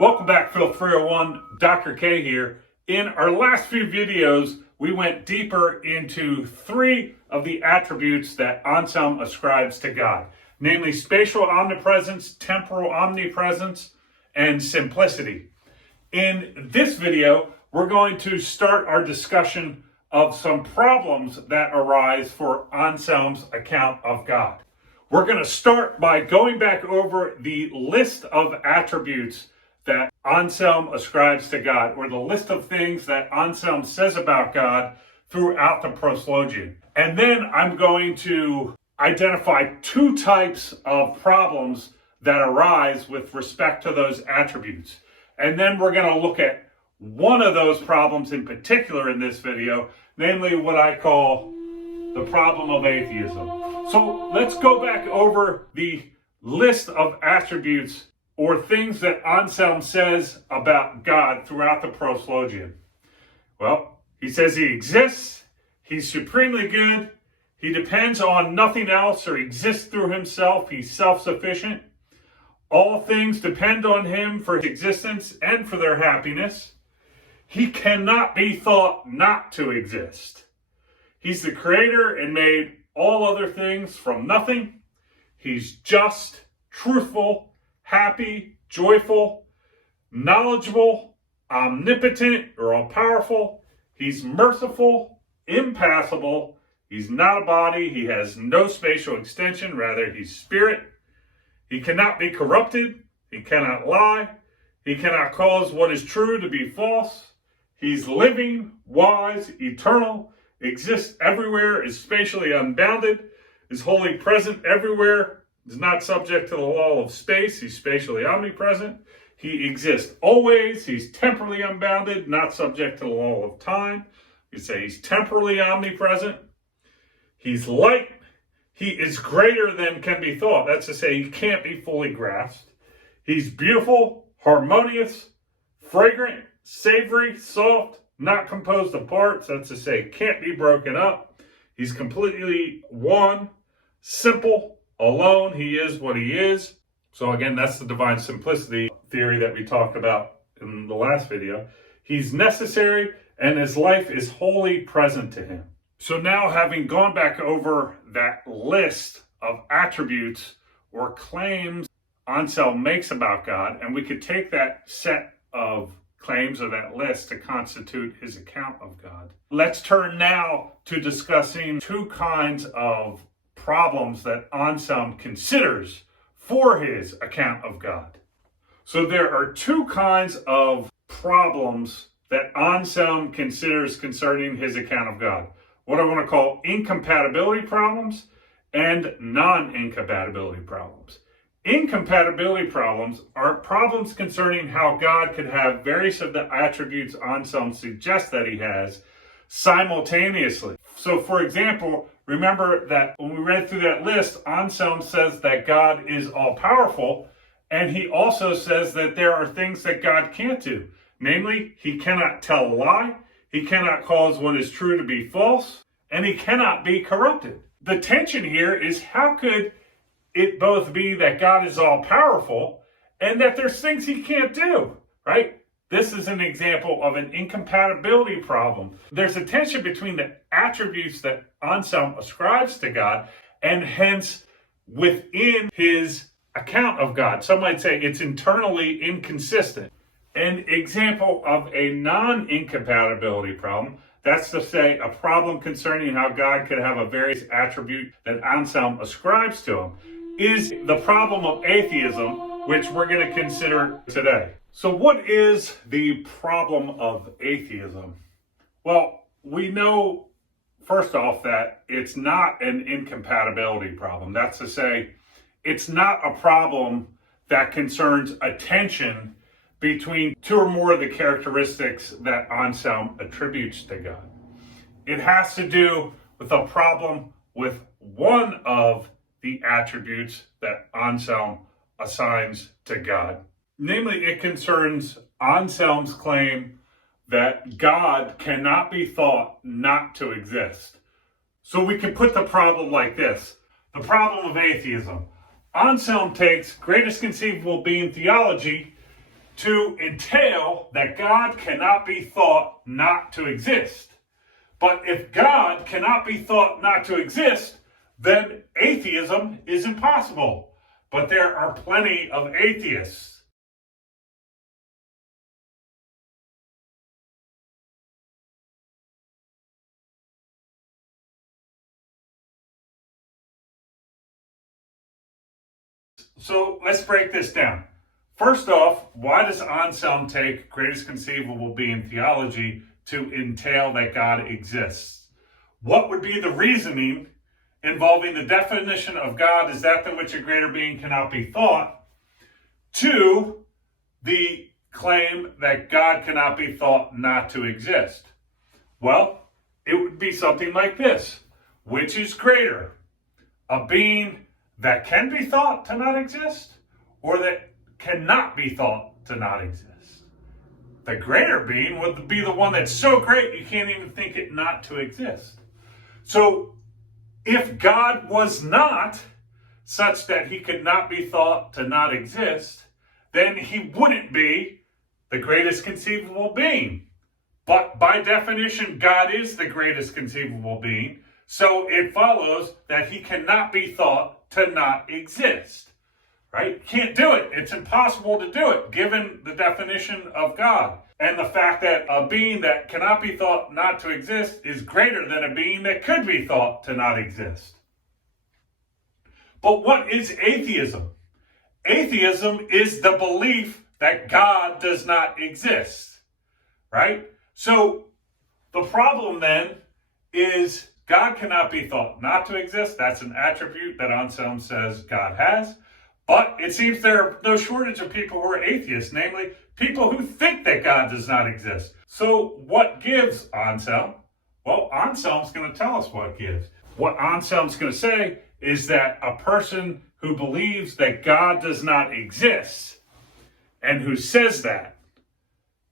Welcome back, Phil 301. Dr. K here. In our last few videos, we went deeper into three of the attributes that Anselm ascribes to God, namely spatial omnipresence, temporal omnipresence, and simplicity. In this video, we're going to start our discussion of some problems that arise for Anselm's account of God. We're going to start by going back over the list of attributes that Anselm ascribes to God, or the list of things that Anselm says about God throughout the Proslogion. And then I'm going to identify two types of problems that arise with respect to those attributes. And then we're going to look at one of those problems in particular in this video, namely what I call the problem of atheism. So let's go back over the list of attributes or things that Anselm says about God throughout the Proslogion. Well, he says he exists, he's supremely good, he depends on nothing else or exists through himself, he's self-sufficient. All things depend on him for his existence and for their happiness. He cannot be thought not to exist. He's the creator and made all other things from nothing. He's just, truthful, happy, joyful, knowledgeable, omnipotent or all-powerful. He's merciful, impassible. He's not a body. He has no spatial extension. Rather, he's spirit. He cannot be corrupted. He cannot lie. He cannot cause what is true to be false. He's living, wise, eternal, exists everywhere, is spatially unbounded, is wholly present everywhere, is not subject to the law of space. He's spatially omnipresent. He exists always. He's temporally unbounded, not subject to the law of time. You say he's temporally omnipresent. He's light. He is greater than can be thought. That's to say, he can't be fully grasped. He's beautiful, harmonious, fragrant, savory, soft, not composed of parts. That's to say, can't be broken up. He's completely one, simple, alone. He is what he is. So again, that's the divine simplicity theory that we talked about in the last video. He's necessary and his life is wholly present to him. So now, having gone back over that list of attributes or claims Anselm makes about God, and we could take that set of claims of that list to constitute his account of God. Let's turn now to discussing two kinds of problems that Anselm considers for his account of God. So there are two kinds of problems that Anselm considers concerning his account of God. What I want to call incompatibility problems and non-incompatibility problems. Incompatibility problems are problems concerning how God could have various of the attributes Anselm suggests that he has simultaneously. So for example, remember that when we read through that list, Anselm says that God is all-powerful, and he also says that there are things that God can't do. Namely, he cannot tell a lie, he cannot cause what is true to be false, and he cannot be corrupted. The tension here is, how could it both be that God is all-powerful and that there's things he can't do, right? This is an example of an incompatibility problem. There's a tension between the attributes that Anselm ascribes to God and hence within his account of God. Some might say it's internally inconsistent. An example of a non-incompatibility problem, that's to say a problem concerning how God could have a various attribute that Anselm ascribes to him, is the problem of atheism, which we're going to consider today. So what is the problem of atheism? Well, we know, first off, that it's not an incompatibility problem. That's to say, it's not a problem that concerns a tension between two or more of the characteristics that Anselm attributes to God. It has to do with a problem with one of the attributes that Anselm assigns to God. Namely, it concerns Anselm's claim that God cannot be thought not to exist. So we can put the problem like this. The problem of atheism. Anselm takes greatest conceivable being theology to entail that God cannot be thought not to exist. But if God cannot be thought not to exist, then atheism is impossible. But there are plenty of atheists. So let's break this down. First off, why does Anselm take greatest conceivable being theology to entail that God exists? What would be the reasoning involving the definition of God as that than which a greater being cannot be thought, to the claim that God cannot be thought not to exist? Well, it would be something like this. Which is greater? A being that can be thought to not exist, or that cannot be thought to not exist? The greater being would be the one that's so great you can't even think it not to exist. So if God was not such that he could not be thought to not exist, then he wouldn't be the greatest conceivable being. But by definition, God is the greatest conceivable being, so it follows that he cannot be thought to not exist, right? Can't do it. It's impossible to do it, given the definition of God and the fact that a being that cannot be thought not to exist is greater than a being that could be thought to not exist. But what is atheism? Atheism is the belief that God does not exist, right? So the problem then is God cannot be thought not to exist. That's an attribute that Anselm says God has. But it seems there are no shortage of people who are atheists, namely people who think that God does not exist. So what gives, Anselm? Well, Anselm's going to tell us what gives. What Anselm's going to say is that a person who believes that God does not exist and who says that,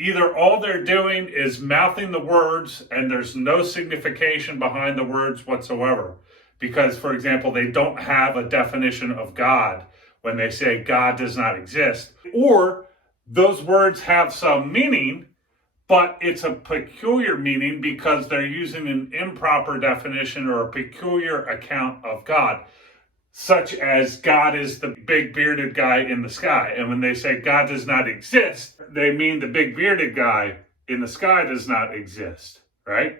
either all they're doing is mouthing the words and there's no signification behind the words whatsoever. Because, for example, they don't have a definition of God when they say God does not exist. Or those words have some meaning, but it's a peculiar meaning because they're using an improper definition or a peculiar account of God. Such as God is the big bearded guy in the sky. And when they say God does not exist, they mean the big bearded guy in the sky does not exist, right?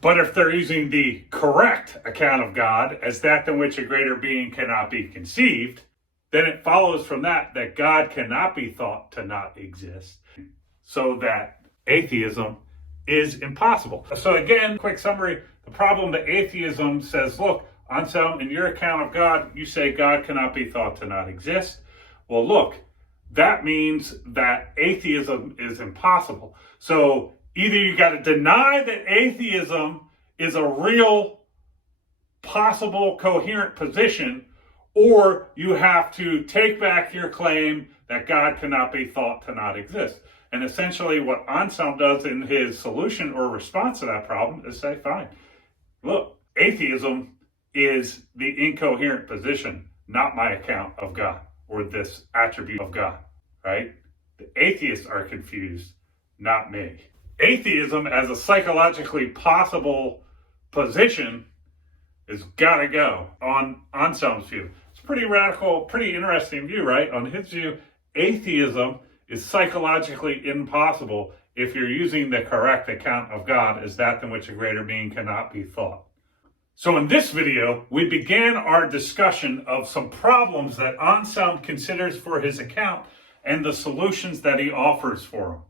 But if they're using the correct account of God as that than which a greater being cannot be conceived, then it follows from that God cannot be thought to not exist, so that atheism is impossible. So again, quick summary, the problem that atheism says, look, Anselm, in your account of God, you say God cannot be thought to not exist. Well, look, that means that atheism is impossible. So either you got to deny that atheism is a real, possible, coherent position, or you have to take back your claim that God cannot be thought to not exist. And essentially what Anselm does in his solution or response to that problem is say, fine, look, atheism is the incoherent position, not my account of God or this attribute of God, right? The atheists are confused, not me. Atheism as a psychologically possible position is gotta go on Anselm's view. It's a pretty radical, pretty interesting view, right? On his view, atheism is psychologically impossible if you're using the correct account of God as that than which a greater being cannot be thought. So in this video, we began our discussion of some problems that Anselm considers for his account and the solutions that he offers for them.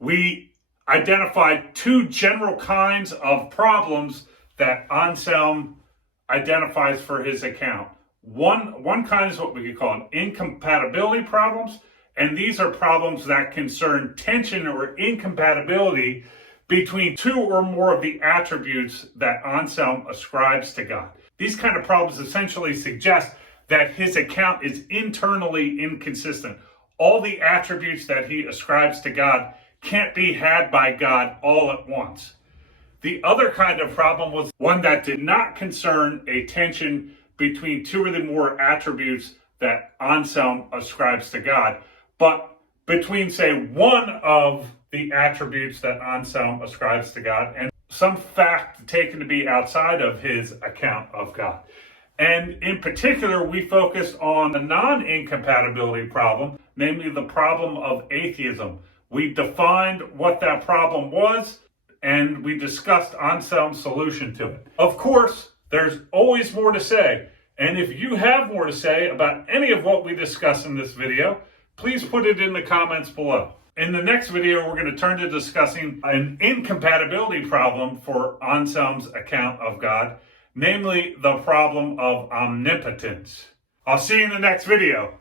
We identified two general kinds of problems that Anselm identifies for his account. One kind is what we could call incompatibility problems, and these are problems that concern tension or incompatibility between two or more of the attributes that Anselm ascribes to God. These kind of problems essentially suggest that his account is internally inconsistent. All the attributes that he ascribes to God can't be had by God all at once. The other kind of problem was one that did not concern a tension between two or more attributes that Anselm ascribes to God, but between, say, one of the attributes that Anselm ascribes to God and some fact taken to be outside of his account of God. And in particular, we focused on the non-incompatibility problem, namely the problem of atheism. We defined what that problem was, and we discussed Anselm's solution to it. Of course, there's always more to say, and if you have more to say about any of what we discuss in this video, please put it in the comments below. In the next video, we're going to turn to discussing an incompatibility problem for Anselm's account of God, namely the problem of omnipotence. I'll see you in the next video.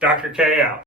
Dr. K out.